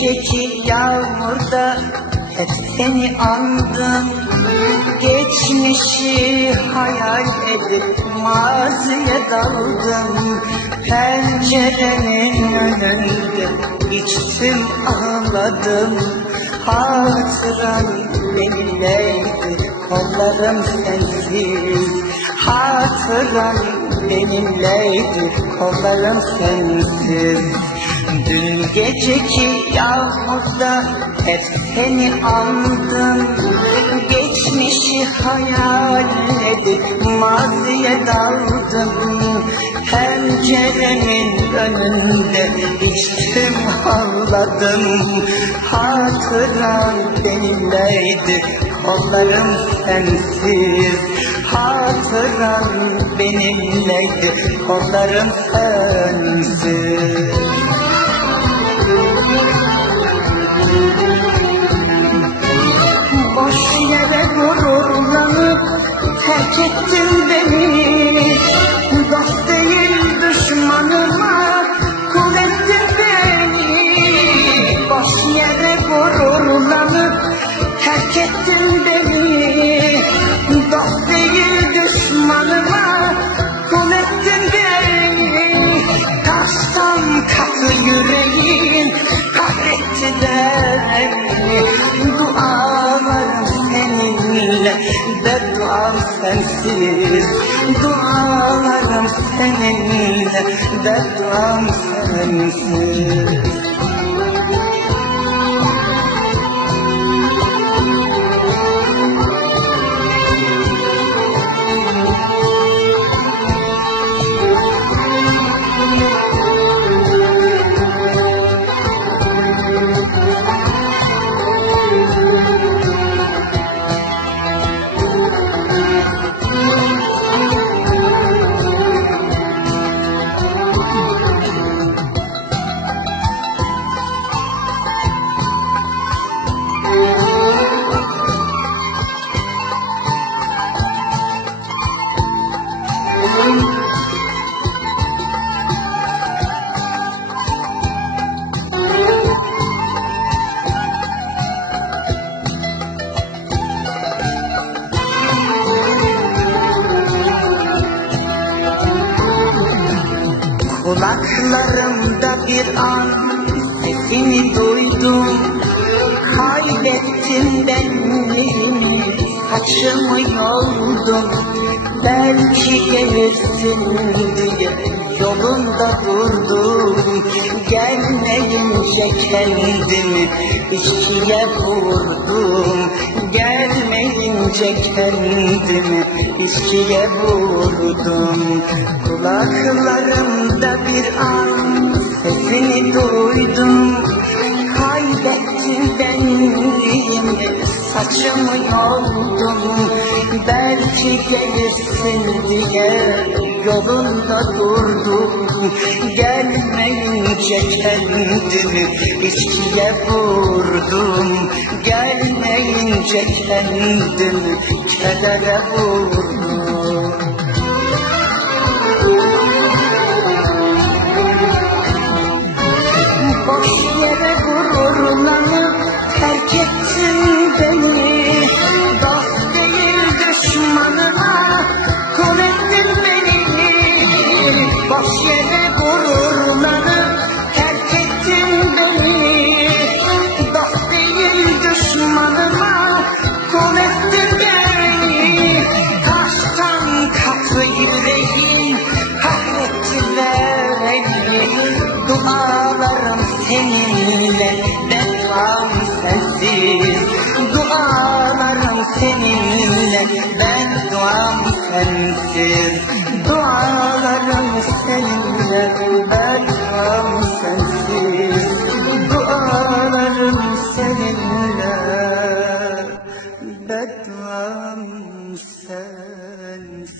geceki yağmurda hep seni andım. Geçmişi hayal edip maziye daldım. Pencerenin önünde içtim ağladım. Hatıran benimleydi, kollarım sensiz. Hatıran benimleydi, kollarım sensiz. Dün geceki yağmurda hep seni andım. Geçmişi hayal edip maziye daldım. Pencerenin önünde içtim ağladım. Hatıran benimleydi, kollarım sensiz. Hatıran benimleydi, kollarım sensiz. Boş yere gururlanıp terk ettin beni. Dost değil düşmanıma kul ettin beni. Boş yere gururlanıp terk ettin beni. Dost değil düşmanıma kul ettin beni. Taştan katı yüreğin kahrettiler beni. Dualarım seninle, bedduam sensiz. Dualarım seninle, bedduam sensiz. Kulaklarımda bir an sesini duydum. Kaybettim benliğimi, saçımı yoldum. Belki gelirsin diye yolunda durdum. Gelmeyince kendimi içkiye vurdum. Gelmeyince kendimi içkiye vurdum. Kulaklarımda bir an sesini duydum. Kaybettim benliğimi, saçımı yoldum. Belki gelirsin diye yolunda durdum. Gelmeyince kendimi içkiye vurdum. Gelmeyince kendimi kedere vurdum. Boş yere gururlanıp terk ettin beni. Dost değil düşmanıma kul ettin beni. Boş yere gururlanıp terk ettin beni. Dost değil düşmanıma kul ettin beni. Taştan katı yüreğin kahrettiler beni. Dualarım seninle, bedduam sensiz. Dualarım seninle, bedduam sensiz. Dualarım seninle, bedduam sensiz. Dualarım seninle, bedduam sensiz.